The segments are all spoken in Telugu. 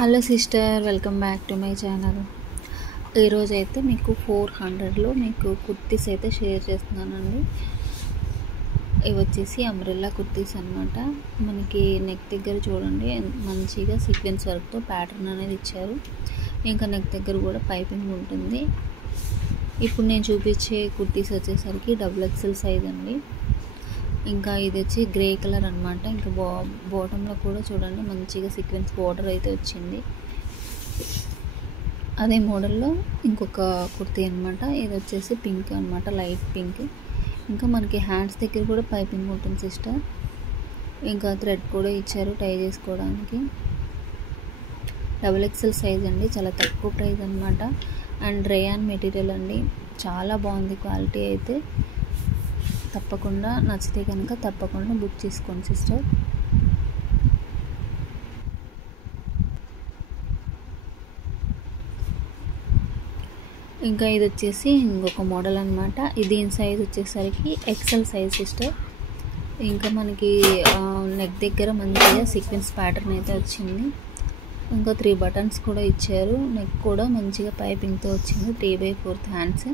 Hello sister, welcome back to my channel. ఈరోజు అయితే మీకు 400లో మీకు కుర్తీస్ అయితే షేర్ చేస్తున్నానండి. ఇవి వచ్చేసి అంబ్రెల్లా కుర్తీస్ అనమాట. మనకి నెక్ దగ్గర చూడండి మంచిగా సీక్వెన్స్ వర్క్తో ప్యాటర్న్ అనేది ఇచ్చారు. ఇంకా నెక్ దగ్గర కూడా పైపింగ్ ఉంటుంది. ఇప్పుడు నేను చూపించే కుర్తీస్ వచ్చేసరికి XXL సైజ్ అండి. ఇంకా ఇది వచ్చి గ్రే కలర్ అనమాట. ఇంకా బాటంలో కూడా చూడండి మంచిగా సీక్వెన్స్ బార్డర్ అయితే వచ్చింది. అదే మోడల్లో ఇంకొక కుర్తీ అనమాట. ఇది వచ్చేసి పింక్ అనమాట, లైట్ పింక్. ఇంకా మనకి హ్యాండ్స్ దగ్గర కూడా పైపింగ్ ఉంటుంది సిస్టర్. ఇంకా థ్రెడ్ కూడా ఇచ్చారు టై చేసుకోవడానికి. XXL సైజ్ అండి, చాలా తక్కువ ప్రైస్ అనమాట. అండ్ రేయాన్ మెటీరియల్ అండి, చాలా బాగుంది క్వాలిటీ అయితే. తప్పకుండా నచ్చితే కనుక తప్పకుండా బుక్ చేసుకోండి సిస్టర్. ఇంకా ఇది వచ్చేసి ఇంకొక మోడల్ అనమాట. దీని సైజ్ వచ్చేసరికి XL సైజ్ సిస్టర్. ఇంకా మనకి నెక్ దగ్గర మంచిగా సీక్వెన్స్ ప్యాటర్న్ అయితే వచ్చింది. ఇంకా 3 బటన్స్ కూడా ఇచ్చారు. నెక్ కూడా మంచిగా పైపింగ్తో వచ్చింది. 3/4 హ్యాండ్స్.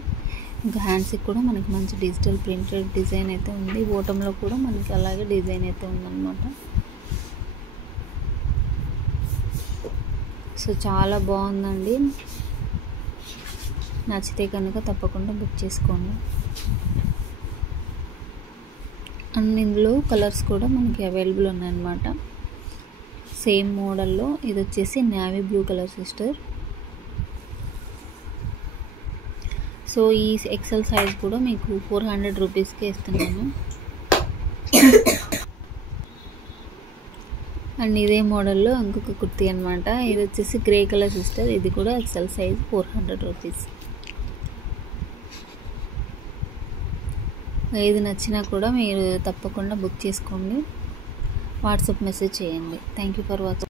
ఇంకా హ్యాండ్స్కి కూడా మనకి మంచి డిజిటల్ ప్రింటెడ్ డిజైన్ అయితే ఉంది. బోటంలో కూడా మనకి అలాగే డిజైన్ అయితే ఉందన్నమాట. సో చాలా బాగుందండి. నచ్చితే కనుక తప్పకుండా బుక్ చేసుకోండి. అండ్ ఇందులో కలర్స్ కూడా మనకి అవైలబుల్ ఉన్నాయన్నమాట. సేమ్ మోడల్లో ఇది వచ్చేసి navy blue colour sister. So ఈ XL సైజ్ కూడా మీకు 400 రూపీస్కే ఇస్తున్నాను. అండ్ ఇదే మోడల్లో ఇంకొక కుర్తీ అనమాట. ఇది వచ్చేసి గ్రే కలర్ సిస్టర్. ఇది కూడా XL సైజ్ 400 రూపీస్. ఏది నచ్చినా కూడా మీరు తప్పకుండా బుక్ చేసుకోండి. వాట్సాప్ మెసేజ్ చేయండి. Thank you for watching.